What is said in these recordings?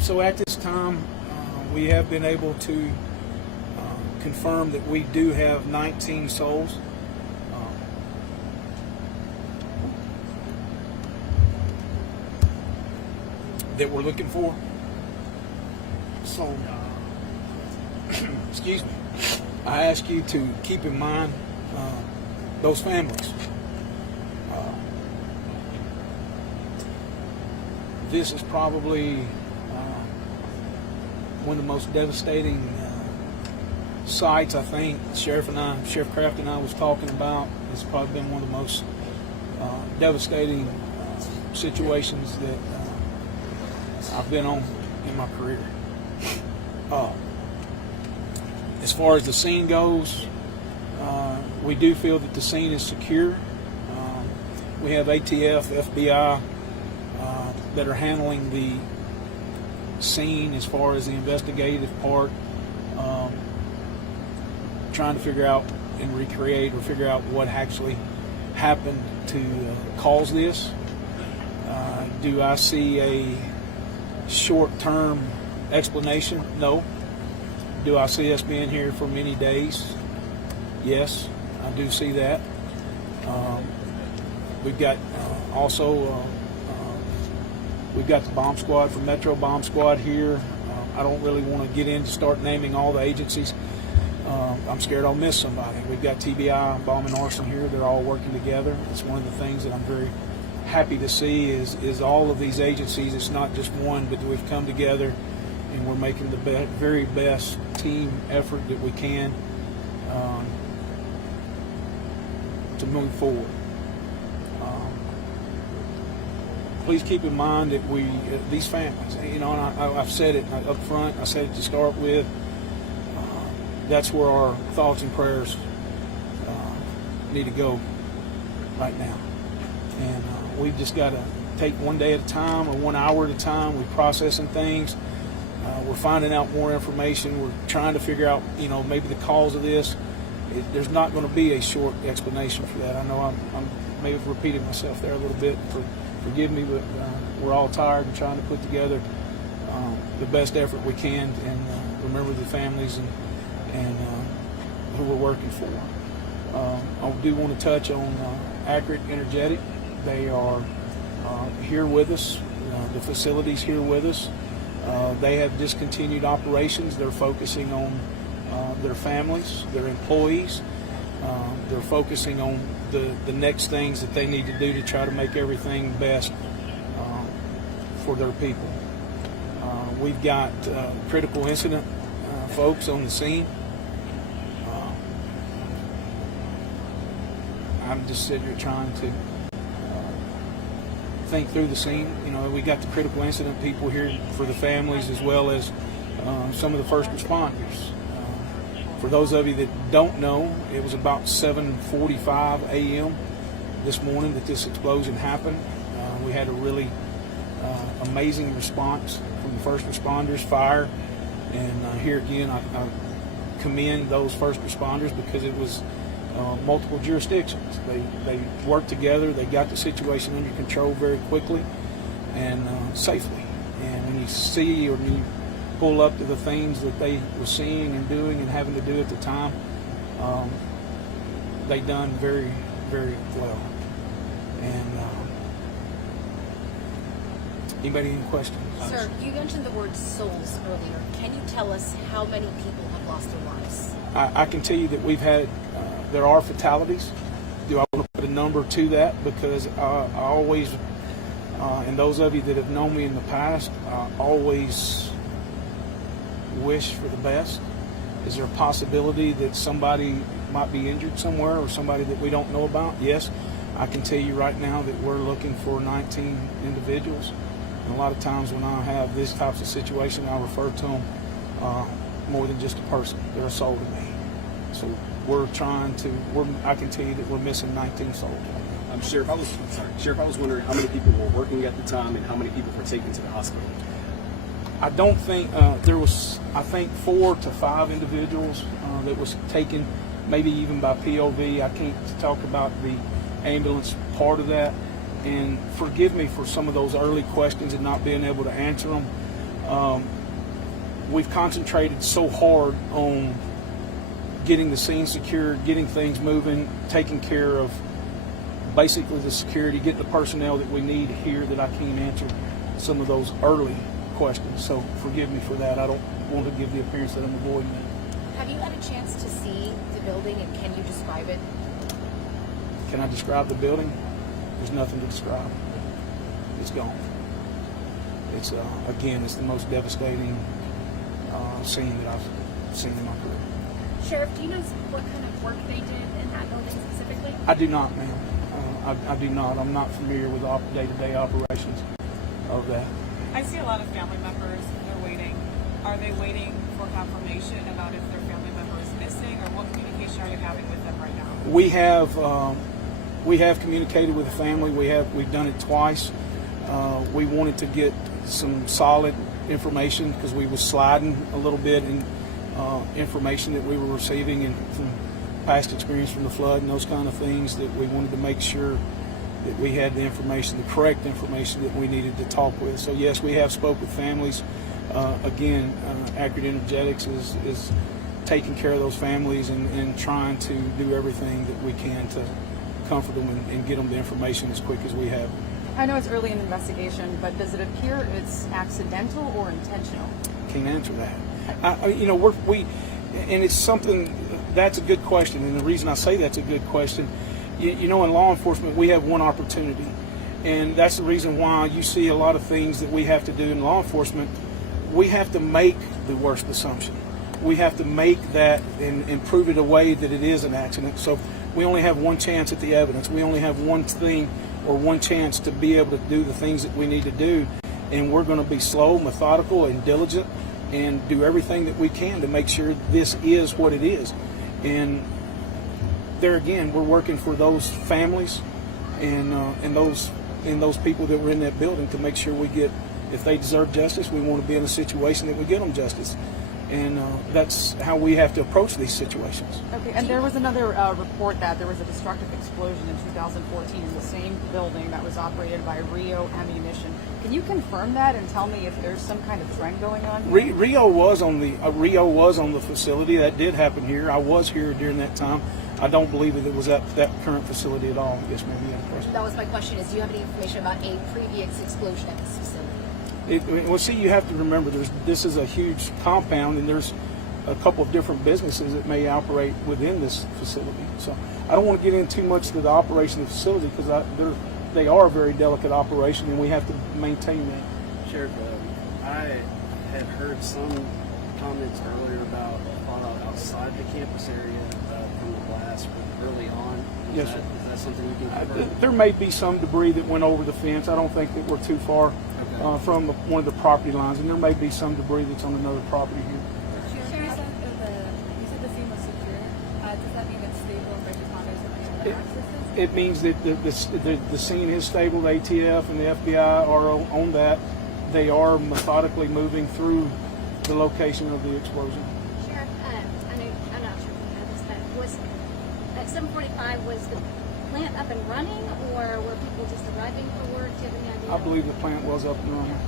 So at this time, we have been able to confirm that we do have 19 souls. That we're looking for. So, excuse me, I ask you to keep in mind those families. This is probably one of the most devastating sights, I think. Sheriff Kraft and I was talking about. It's probably been one of the most devastating situations that I've been on in my career. As far as the scene goes, we do feel that the scene is secure. We have ATF, FBI that are handling the scene as far as the investigative part, trying to figure out and recreate or figure out what actually happened to cause this. Do I see a short-term explanation? No. Do I see us being here for many days? Yes, I do see that. We've got we've got the bomb squad from Metro Bomb Squad here. I don't really want to get in to start naming all the agencies. I'm scared I'll miss somebody. We've got TBI, Bomb and Arson here. They're all working together. It's one of the things that I'm very happy to see is all of these agencies. It's not just one, but we've come together and we're making the very best team effort that we can to move forward. Please keep in mind that these families, and I've said it up front, I said it to start with, that's where our thoughts and prayers need to go right now. And we've just got to take one day at a time or 1 hour at a time. We're processing things. We're finding out more information. We're trying to figure out, maybe the cause of this. There's not going to be a short explanation for that. I know I'm maybe have repeated myself there a little bit. Forgive me, but we're all tired and trying to put together the best effort we can and remember the families and who we're working for. I do want to touch on Accurate Energetic. They are here with us. The facility's here with us. They have discontinued operations. They're focusing on their families, their employees. They're focusing on the next things that they need to do to try to make everything best for their people. We've got critical incident folks on the scene. I'm just sitting here trying to think through the scene. We got the critical incident people here for the families as well as some of the first responders. For those of you that don't know, it was about 7:45 a.m. this morning that this explosion happened. We had a really amazing response from the first responders, fire, and here again I commend those first responders because it was multiple jurisdictions. They worked together. They got the situation under control very quickly and safely. And when you see or you pull up to the things that they were seeing and doing and having to do at the time, they done very, very well. And anybody any questions? Sir, you mentioned the word souls earlier. Can you tell us how many people have lost their lives? I can tell you that we've had, there are fatalities. Do I want to put a number to that? Because I always, and those of you that have known me in the past, I always wish for the best. Is there a possibility that somebody might be injured somewhere or somebody that we don't know about? Yes, I can tell you right now that we're looking for 19 individuals. And a lot of times when I have this types of situation, I refer to them more than just a person. They're a soul to me. So we're trying to, I can tell you that we're missing 19 souls. Sheriff, I was wondering how many people were working at the time and how many people were taken to the hospital. I don't think there was, I think 4 to 5 individuals that was taken, maybe even by POV. I can't talk about the ambulance part of that. And forgive me for some of those early questions and not being able to answer them. We've concentrated so hard on getting the scene secured, getting things moving, taking care of basically the security, getting the personnel that we need here, that I can't answer some of those early questions. So forgive me for that. I don't want to give the appearance that I'm avoiding that. Have you had a chance to see the building, and can you describe it? Can I describe the building? There's nothing to describe. It's gone. It's again, it's the most devastating scene that I've seen in my career. Sheriff, do you know what kind of work they did in that building specifically? I do not, ma'am. I do not. I'm not familiar with the day-to-day operations of that. I see a lot of family members, they're waiting. Are they waiting for confirmation about if their family member is missing, or what communication are you having with them right now? We have communicated with the family. We've done it twice. We wanted to get some solid information because we were sliding a little bit in information that we were receiving and from past experience from the flood and those kind of things, that we wanted to make sure that we had the information, the correct information that we needed to talk with. So yes, we have spoke with families. Again, Accurate Energetics is taking care of those families and trying to do everything that we can to comfort them and get them the information as quick as we have. I know it's early in the investigation, but does it appear it's accidental or intentional? Can't answer that. And it's something, that's a good question. And the reason I say that's a good question, in law enforcement, we have one opportunity. And that's the reason why you see a lot of things that we have to do in law enforcement. We have to make the worst assumption. We have to make that and prove it away that it is an accident. So we only have one chance at the evidence. We only have one thing or one chance to be able to do the things that we need to do. And we're going to be slow, methodical, and diligent and do everything that we can to make sure this is what it is. And there again, we're working for those families and those people that were in that building to make sure we get, if they deserve justice, we want to be in a situation that we get them justice. And that's how we have to approach these situations. Okay, and there was another report that there was a destructive explosion in 2014 in the same building that was operated by Rio Ammunition. Can you confirm that and tell me if there's some kind of trend going on here? Rio was on the facility. That did happen here. I was here during that time. I don't believe that it was at that current facility at all. Yes, ma'am. You have a question. That was my question, is do you have any information about a previous explosion at this facility? Well, see, you have to remember, this is a huge compound, and there's a couple of different businesses that may operate within this facility. So I don't want to get into too much to the operation of the facility because they are a very delicate operation, and we have to maintain that. Sheriff, I had heard some comments earlier about fallout outside the campus area from the blast early on. Yes, sir. Is that something you can confirm? There may be some debris that went over the fence. I don't think that we're too far from one of the property lines, and there may be some debris that's on another property here. You said the scene was secure. Does that mean it's stable and first responders have any other accesses? It means that the scene is stable. The ATF and the FBI are on that. They are methodically moving through the location of the explosion. Sheriff, I'm not sure if you know this, but was at 7:45 was the plant up and running, or were people just arriving for work? Do you have any idea? I believe the plant was up and running.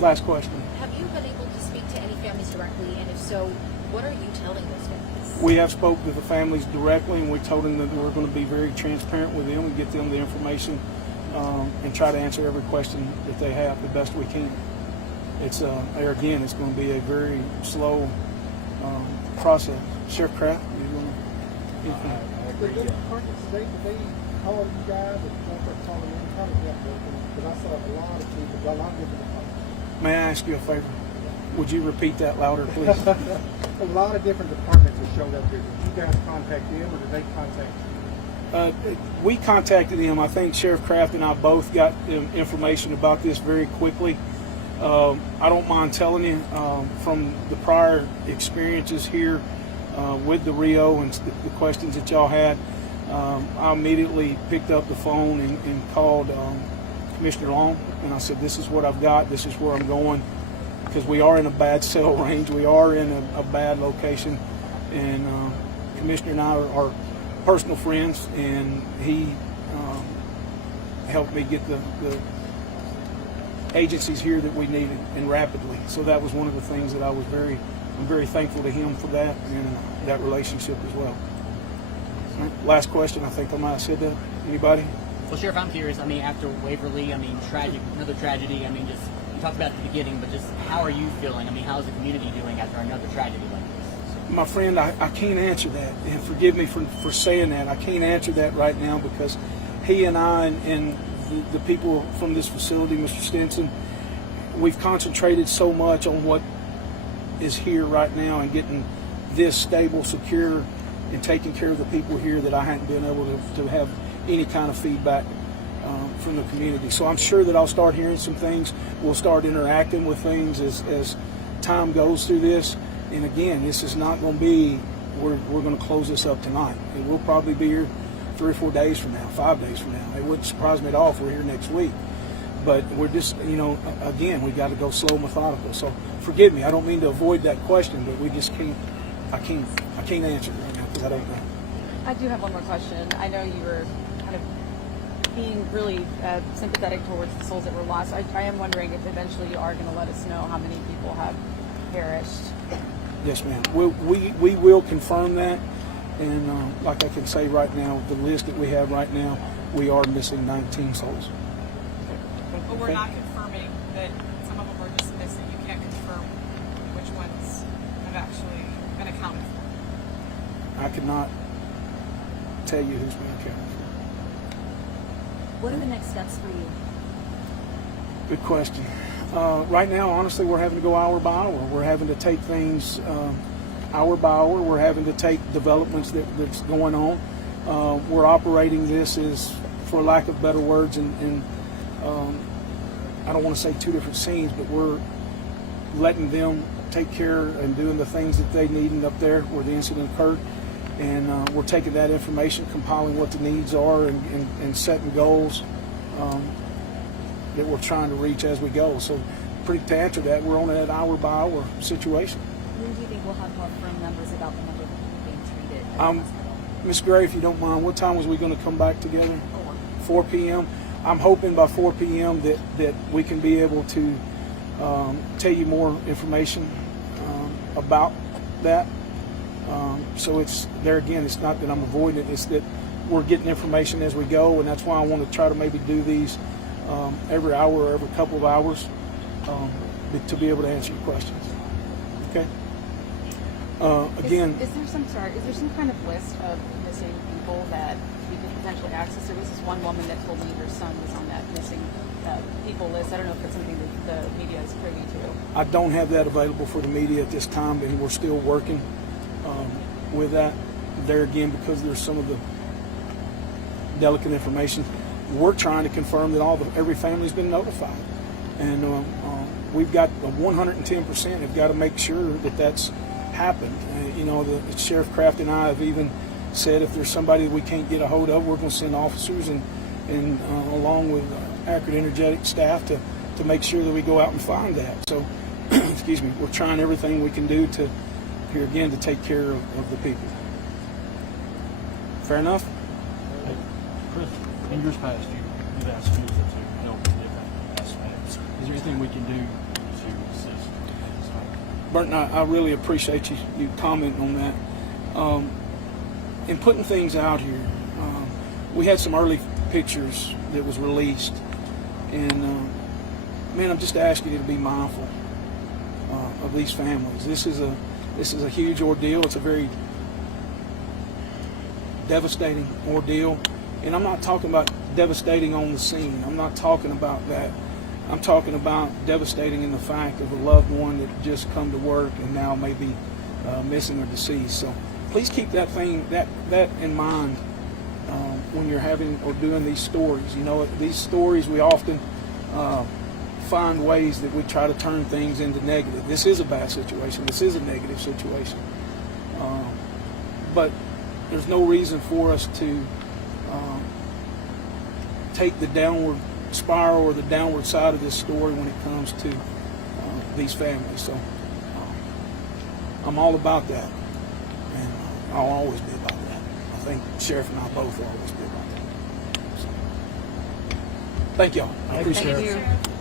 Last question. Have you been able to speak to any families directly, and if so, what are you telling those families? We have spoke with the families directly, and we told them that we're going to be very transparent with them and get them the information and try to answer every question that they have the best we can. It's again, it's going to be a very slow process. Sheriff Kraft, you want to? Did the department state that they called you guys or calling you? How did that work? Because I saw a lot of people, a lot of different departments. May I ask you a favor? Would you repeat that louder, please? A lot of different departments that showed up here. Did you guys contact them, or did they contact you? We contacted him. I think Sheriff Kraft and I both got information about this very quickly. I don't mind telling you from the prior experiences here with the Rio and the questions that y'all had, I immediately picked up the phone and called Commissioner Long, and I said, this is what I've got, this is where I'm going, because we are in a bad cell range, we are in a bad location, and Commissioner and I are personal friends, and he helped me get the agencies here that we needed, and rapidly. So that was one of the things that I'm very thankful to him for that, and that relationship as well. All right, last question. I think I might have said that. Anybody? Well, Sheriff, I'm curious. I mean, after Waverly, I mean, another tragedy. I mean, just you talked about at the beginning, but just how are you feeling? I mean, how's the community doing after another tragedy like this? My friend, I can't answer that, and forgive me for saying that. I can't answer that right now because he and I and the people from this facility, Mr. Stinson, we've concentrated so much on what is here right now and getting this stable, secure, and taking care of the people here that I hadn't been able to have any kind of feedback from the community. So I'm sure that I'll start hearing some things. We'll start interacting with things as time goes through this. And again, this is not going to be, we're going to close this up tonight. It will probably be here 3 or 4 days from now, 5 days from now. It wouldn't surprise me at all if we're here next week. But we're just, again, we got to go slow, methodical. So forgive me, I don't mean to avoid that question, but we just can't, I can't answer it right now because I don't know. I do have one more question. I know you were kind of being really sympathetic towards the souls that were lost. I am wondering if eventually you are going to let us know how many people have perished. Yes, ma'am. We will confirm that. And like I can say right now, the list that we have right now, we are missing 19 souls. But we're not confirming that some of them are just missing. You can't confirm which ones have actually been accounted for. I could not tell you who's been accounted What are the next steps for you? for. Good question. Right now, honestly, we're having to go hour by hour. We're having to take things hour by hour. We're having to take developments that's going on. We're operating this as, for lack of better words, and I don't want to say two different scenes, but we're letting them take care and doing the things that they need up there where the incident occurred. And we're taking that information, compiling what the needs are, and setting goals that we're trying to reach as we go. So to answer that, we're on that hour by hour situation. When do you think we'll have more firm numbers about the number of people being treated? Ms. Gray, if you don't mind, what time was we going to come back together? 4 p.m. I'm hoping by 4 p.m. that we can be able to tell you more information about that. So it's there again. It's not that I'm avoiding it. It's that we're getting information as we go, and that's why I want to try to maybe do these every hour or every couple of hours to be able to answer your questions. Okay. Again, is there some kind of list of missing people that we could potentially access? There was this one woman that told me her son was on that missing people list. I don't know if that's something that the media is privy to. I don't have that available for the media at this time, and we're still working with that. There again, because there's some of the delicate information, we're trying to confirm that every family's been notified, and we've got 110% have got to make sure that that's happened. The Sheriff Kraft and I have even said if there's somebody that we can't get a hold of, we're going to send officers and along with accurate, energetic staff to make sure that we go out and find that. So, excuse me, we're trying everything we can do to take care of the people. Fair enough? Hey, Chris, in years past, you've asked me to help in different aspects. Is there anything we can do to assist? Burton, I really appreciate you commenting on that. In putting things out here, we had some early pictures that was released, and man, I'm just asking you to be mindful of these families. This is a huge ordeal. It's a very devastating ordeal, and I'm not talking about devastating on the scene. I'm not talking about that. I'm talking about devastating in the fact of a loved one that just come to work and now may be missing or deceased. So please keep that in mind when you're having or doing these stories. These stories, we often find ways that we try to turn things into negative. This is a bad situation. This is a negative situation. But there's no reason for us to take the downward spiral or the downward side of this story when it comes to these families. So I'm all about that, and I'll always be about that. I think Sheriff and I both will always be about that. So, thank y'all. I appreciate it. Thank you.